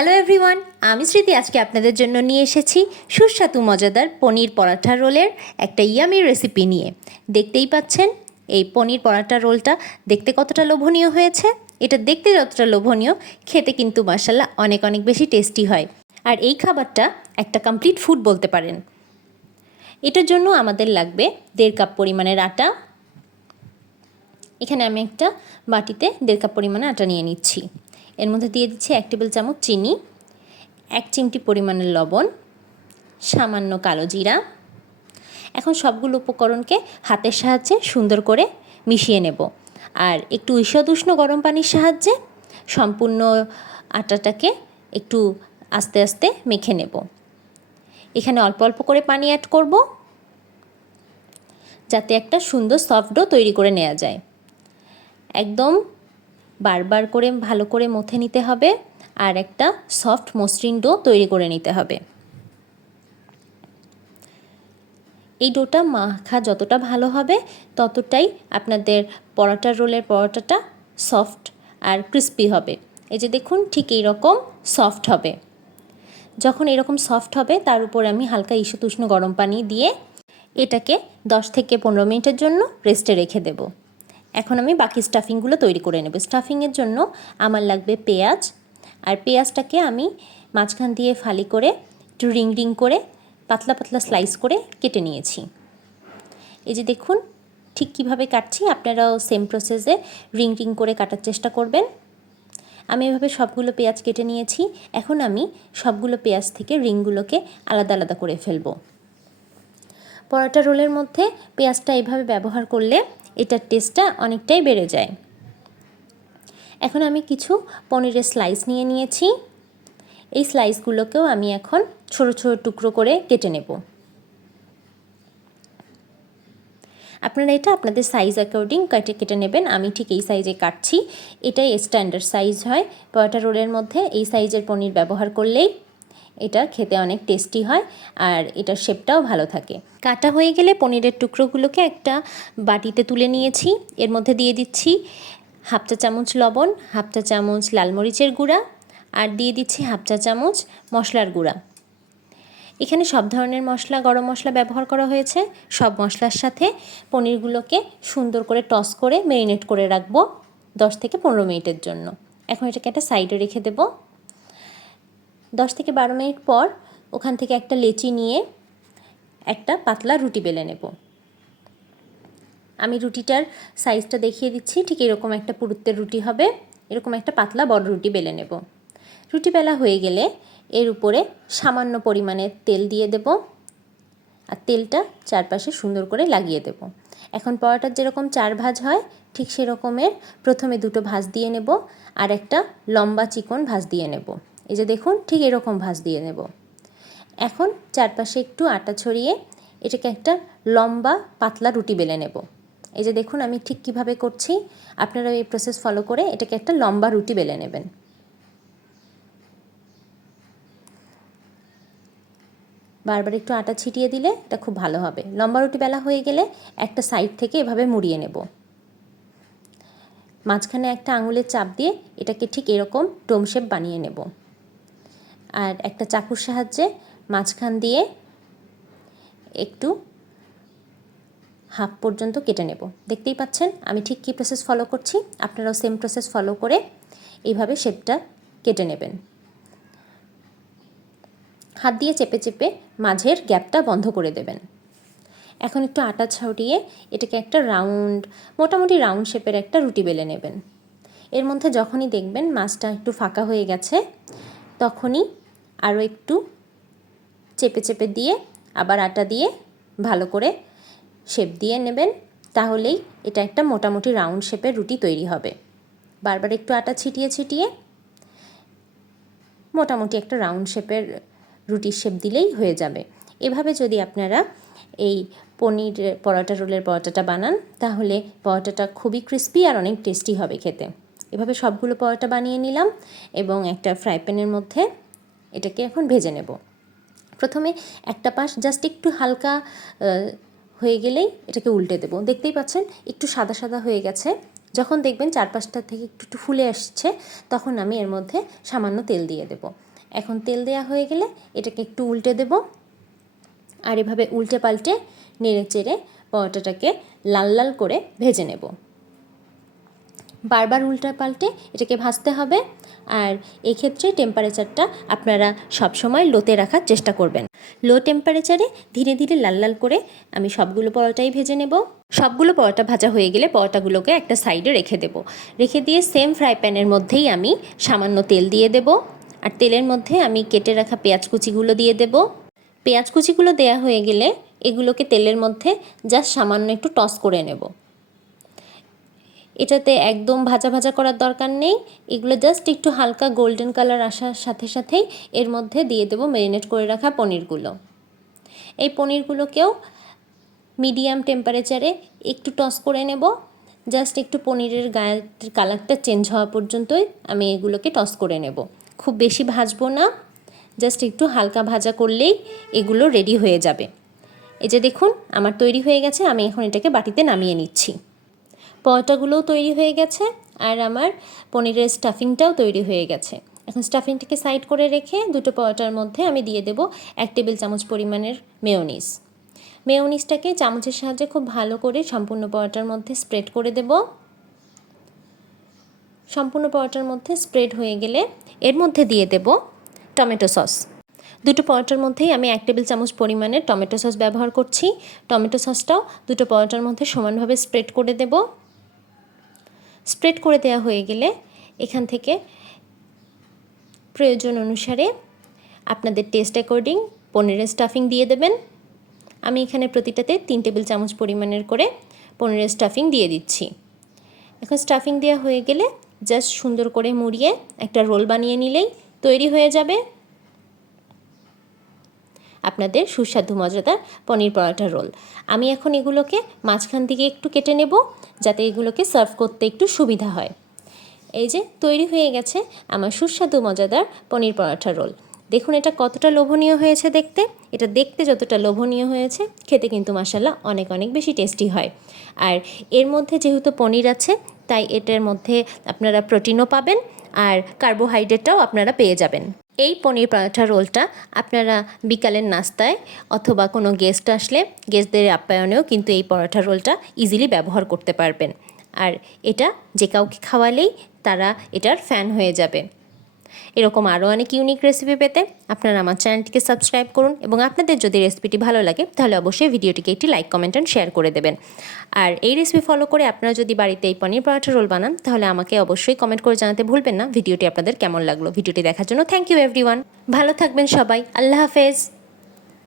Hello everyone, আমি স্মৃতি। আজকে আপনাদের জন্য নিয়ে এসেছি সুস্বাদু মজাদার পনির পরাঠা রোলের একটা ইয়ামি রেসিপি নিয়ে। দেখতেই পাচ্ছেন এই পনির পরাঠা রোলটা দেখতে কতটা লোভনীয় হয়েছে। এটা দেখতে যতটা লোভনীয়, খেতে কিন্তু মাশাআল্লাহ অনেক অনেক বেশি টেস্টি হয়। আর এই খাবারটা একটা কমপ্লিট ফুড বলতে পারেন। এটার জন্য আমাদের লাগবে 1.5 কাপ পরিমাণের আটা। এখানে আমি একটা বাটিতে 1.5 কাপ পরিমাণে আটা নিয়ে নিচ্ছি। এর মধ্যে দিয়ে দিচ্ছি 1 টেবিল চামচ চিনি, 1 চিমটি পরিমাণের লবণ, সামান্য কালো জিরা। এখন সবগুলো উপকরণকে হাতের সাহায্যে সুন্দর করে মিশিয়ে নেব। আর একটু ঈষৎ উষ্ণ গরম পানির সাহায্যে সম্পূর্ণ আটাটাকে একটু আস্তে আস্তে মেখে নেব। এখানে অল্প অল্প করে পানি অ্যাড করব, যাতে একটা সুন্দর সফট ডো তৈরি করে নেওয়া যায়। একদম বারবার করে ভালো করে মথে নিতে হবে আর একটা সফট মসৃণ ডো তৈরি করে নিতে হবে। এই ডোটা মাখা যতটা ভালো হবে ততটাই আপনাদের পরাটা রোলের পরোটাটা সফট আর ক্রিস্পি হবে। এই যে দেখুন, ঠিক এই রকম সফট হবে। যখন এরকম সফট হবে তার উপর আমি হালকা ঈষৎ উষ্ণ গরম পানি দিয়ে এটাকে 10 থেকে 15 মিনিটের জন্য রেস্টে রেখে দেব। এখন আমি বাকি স্টাফিংগুলো তৈরি করে নেব। স্টাফিংয়ের জন্য আমার লাগবে পেঁয়াজ, আর পেঁয়াজটাকে আমি মাঝখান দিয়ে ফালি করে একটু রিং রিং করে পাতলা পাতলা স্লাইস করে কেটে নিয়েছি। এই যে দেখুন ঠিক কিভাবে কাটছি, আপনারাও সেম প্রসেসে রিং রিং করে কাটার চেষ্টা করবেন। আমি এভাবে সবগুলো পেঁয়াজ কেটে নিয়েছি। এখন আমি সবগুলো পেঁয়াজ থেকে রিংগুলোকে আলাদা আলাদা করে ফেলবো। পরোটা রোলের মধ্যে পেঁয়াজটা এভাবে ব্যবহার করলে এটার টেস্টটা অনেকটাই বেড়ে যায়। এখন আমি কিছু পনিরের স্লাইস নিয়ে নিয়েছি। এই স্লাইসগুলোকেও আমি এখন ছোট ছোট টুকরো করে কেটে নেব। আপনারা এটা আপনাদের সাইজ অ্যাকর্ডিং কেটে নেবেন। আমি ঠিক এই সাইজে কাটছি, এটাই স্ট্যান্ডার্ড সাইজ হয় পরোটা রোলের মধ্যে। এই সাইজের পনির ব্যবহার করলেই এটা খেতে অনেক টেস্টি হয় আর এটার শেপটাও ভালো থাকে। কাটা হয়ে গেলে পনিরের টুকরোগুলোকে একটা বাটিতে তুলে নিয়েছি। এর মধ্যে দিয়ে দিচ্ছি 1/2 চা চামচ লবণ, 1/2 চা চামচ লাল মরিচের গুঁড়া, আর দিয়ে দিচ্ছি 1/2 চা চামচ মশলার গুঁড়া। এখানে সব ধরনের মশলা, গরম মশলা ব্যবহার করা হয়েছে। সব মশলার সাথে পনিরগুলোকে সুন্দর করে টস করে ম্যারিনেট করে রাখবো 10 থেকে 15 মিনিটের জন্য। এখন এটাকে একটা সাইডে রেখে দেব। 10 থেকে 12 মিনিট পর ওখান থেকে একটা লেচি নিয়ে একটা পাতলা রুটি বেলে নেব। আমি রুটিটার সাইজটা দেখিয়ে দিচ্ছি। ঠিক এরকম একটা পুরুত্বের রুটি হবে। এরকম একটা পাতলা বড় রুটি বেলে নেব। রুটি বেলা হয়ে গেলে এর উপরে সামান্য পরিমাণে তেল দিয়ে দেব আর তেলটা চারপাশে সুন্দর করে লাগিয়ে দেব। এখন পরোটার যেরকম 4 ভাঁজ হয় ঠিক সেরকমের প্রথমে 2টো ভাঁজ দিয়ে নেব আর একটা লম্বা চিকন ভাঁজ দিয়ে নেব। এই যে দেখুন ঠিক এরকম ভাঁজ দিয়ে নেব। এখন চারপাশে একটু আটা ছড়িয়ে এটাকে একটা লম্বা পাতলা রুটি বেলে নেব। এই যে দেখুন আমি ঠিক কিভাবে করছি, আপনারা এই প্রসেস ফলো করে এটাকে একটা লম্বা রুটি বেলে নেবেন। বারবার একটু আটা ছিটিয়ে দিলে এটা খুব ভালো হবে। লম্বা রুটি বেলা হয়ে গেলে একটা সাইড থেকে এভাবে মুড়িয়ে নেব। মাঝখানে একটা আঙুলের চাপ দিয়ে এটাকে ঠিক এরকম ডোম শেপ বানিয়ে নেব। আর একটা চাকুর সাহায্যে মাঝখান দিয়ে একটু হাফ পর্যন্ত কেটে নেব। দেখতেই পাচ্ছেন আমি ঠিক কী প্রসেস ফলো করছি, আপনারাও সেম প্রসেস ফলো করে এইভাবে শেপটা কেটে নেবেন। হাত দিয়ে চেপে চেপে মাঝের গ্যাপটা বন্ধ করে দেবেন। এখন একটু আটা ছড়িয়ে এটাকে একটা মোটামুটি রাউন্ড শেপের একটা রুটি বেলে নেবেন। এর মধ্যে যখনই দেখবেন মাছটা একটু ফাঁকা হয়ে গেছে তখনই আরও একটু চেপে চেপে দিয়ে আবার আটা দিয়ে ভালো করে শেপ দিয়ে নেবেন। তাহলেই এটা একটা মোটামুটি রাউন্ড শেপের রুটি তৈরি হবে। বারবার একটু আটা ছিটিয়ে ছিটিয়ে মোটামুটি একটা রাউন্ড শেপের রুটির শেপ দিলেই হয়ে যাবে। এভাবে যদি আপনারা এই পনির পরোটা রোলের পরোটাটা বানান তাহলে পরোটাটা খুবই ক্রিস্পি আর অনেক টেস্টি হবে খেতে। এভাবে সবগুলো পরোটা বানিয়ে নিলাম এবং একটা ফ্রাই প্যানের মধ্যে এটাকে এখন ভেজে নেব। প্রথমে একটা পাশ জাস্ট একটু হালকা হয়ে গেলেই এটাকে উল্টে দেব। দেখতেই পাচ্ছেন একটু সাদা সাদা হয়ে গেছে। যখন দেখবেন চারপাশটা থেকে একটু একটু ফুলে আসছে তখন আমি এর মধ্যে সামান্য তেল দিয়ে দেব। এখন তেল দেওয়া হয়ে গেলে এটাকে একটু উল্টে দেব, আর এভাবে উল্টে পাল্টে নেড়ে চেড়ে পরোটাটাকে লাল লাল করে ভেজে নেব। বারবার উল্টে পাল্টে এটাকে ভাজতে হবে। আর এক্ষেত্রে টেম্পারেচারটা আপনারা সবসময় লোতে রাখার চেষ্টা করবেন। লো টেম্পারেচারে ধীরে ধীরে লাল লাল করে আমি সবগুলো পরোটাই ভেজে নেব। সবগুলো পরোটা ভাজা হয়ে গেলে পরোটাগুলোকে একটা সাইডে রেখে দেব। রেখে দিয়ে সেম ফ্রাই প্যানের মধ্যেই আমি সামান্য তেল দিয়ে দেব, আর তেলের মধ্যে আমি কেটে রাখা পেঁয়াজ কুচিগুলো দিয়ে দেব। পেঁয়াজ কুচিগুলো দেয়া হয়ে গেলে এগুলোকে তেলের মধ্যে জাস্ট সামান্য একটু টস করে নেব। এটাতে একদম ভাজা ভাজা করার দরকার নেই, এগুলো জাস্ট একটু হালকা গোল্ডেন কালার আসার সাথে সাথেই এর মধ্যে দিয়ে দেব ম্যারিনেট করে রাখা পনিরগুলো। এই পনিরগুলোকেও মিডিয়াম টেম্পারেচারে একটু টস করে নেব। জাস্ট একটু পনিরের গায়ের কালারটা চেঞ্জ হওয়া পর্যন্তই আমি এগুলোকে টস করে নেব। খুব বেশি ভাজবো না, জাস্ট একটু হালকা ভাজা করলেই এগুলো রেডি হয়ে যাবে। এই যে দেখুন আমার তৈরি হয়ে গেছে, আমি এখন এটাকে বাটিতে নামিয়ে নিচ্ছি। পরোটাগুলোও তৈরি হয়ে গেছে আর আমার পনিরের স্টাফিংটাও তৈরি হয়ে গেছে। এখন স্টাফিংটাকে সাইড করে রেখে দুটো পরোটার মধ্যে আমি দিয়ে দেব 1 টেবিল চামচ পরিমাণের মেয়োনিজ। মেয়োনিজটাকে চামচের সাহায্যে খুব ভালো করে সম্পূর্ণ পরোটার মধ্যে স্প্রেড করে দেব। সম্পূর্ণ পরোটার মধ্যে স্প্রেড হয়ে গেলে এর মধ্যে দিয়ে দেব টমেটো সস। দুটো পরোটার মধ্যেই আমি 1 টেবিল চামচ পরিমাণের টমেটো সস ব্যবহার করছি। টমেটো সসটাও দুটো পরোটার মধ্যে সমানভাবে স্প্রেড করে দেব। স্প্রেড করে দেওয়া হয়ে গেলে এখান থেকে প্রয়োজন অনুসারে আপনাদের টেস্ট অ্যাকর্ডিং পনিরের স্টাফিং দিয়ে দেবেন। আমি এখানে প্রতিটাতে 3 টেবিল চামচ পরিমাণের করে পনিরের স্টাফিং দিয়ে দিচ্ছি। এখন স্টাফিং দেওয়া হয়ে গেলে জাস্ট সুন্দর করে মুড়িয়ে একটা রোল বানিয়ে নিলেই তৈরি হয়ে যাবে আপনাদের সুস্বাদু মজাদার পনির পরোটা রোল। আমি এখন এগুলোকে মাঝখান থেকে একটু কেটে নেব যাতে এগুলোকে সার্ভ করতে একটু সুবিধা হয়। এই যে তৈরি হয়ে গেছে আমার সুস্বাদু মজাদার পনির পরোটা রোল। দেখুন এটা কতটা লোভনীয় হয়েছে দেখতে। এটা দেখতে যতটা লোভনীয় হয়েছে খেতে কিন্তু মাশাআল্লাহ অনেক অনেক বেশি টেস্টি হয়। আর এর মধ্যে যেহেতু পনির আছে তাই এটার মধ্যে আপনারা প্রোটিনও পাবেন আর কার্বোহাইড্রেটটাও আপনারা পেয়ে যাবেন। এই পনির পরোটা রোলটা আপনারা বিকালের নাস্তায় অথবা কোনো গেস্ট আসলে গেস্টদের আপ্যায়নেও কিন্তু এই পরোটা রোলটা ইজিলি ব্যবহার করতে পারবেন। আর এটা যে কাউকে খাওয়ালেই তারা এটার ফ্যান হয়ে যাবে। এরকম আরও অনেক ইউনিক রেসিপি পেতে আপনারা আমার চ্যানেলটিকে সাবস্ক্রাইব করুন এবং আপনাদের যদি রেসিপিটি ভালো লাগে তাহলে অবশ্যই ভিডিওটিকে একটি লাইক কমেন্ট অ্যান্ড শেয়ার করে দেবেন। আর এই রেসিপি ফলো করে আপনারা যদি বাড়িতে এই পনির পরোটা রোল বানান তাহলে আমাকে অবশ্যই কমেন্ট করে জানাতে ভুলবেন না ভিডিওটি আপনাদের কেমন লাগলো। ভিডিওটি দেখার জন্য থ্যাংক ইউ এভরিওয়ান। ভালো থাকবেন সবাই, আল্লাহ হাফেজ।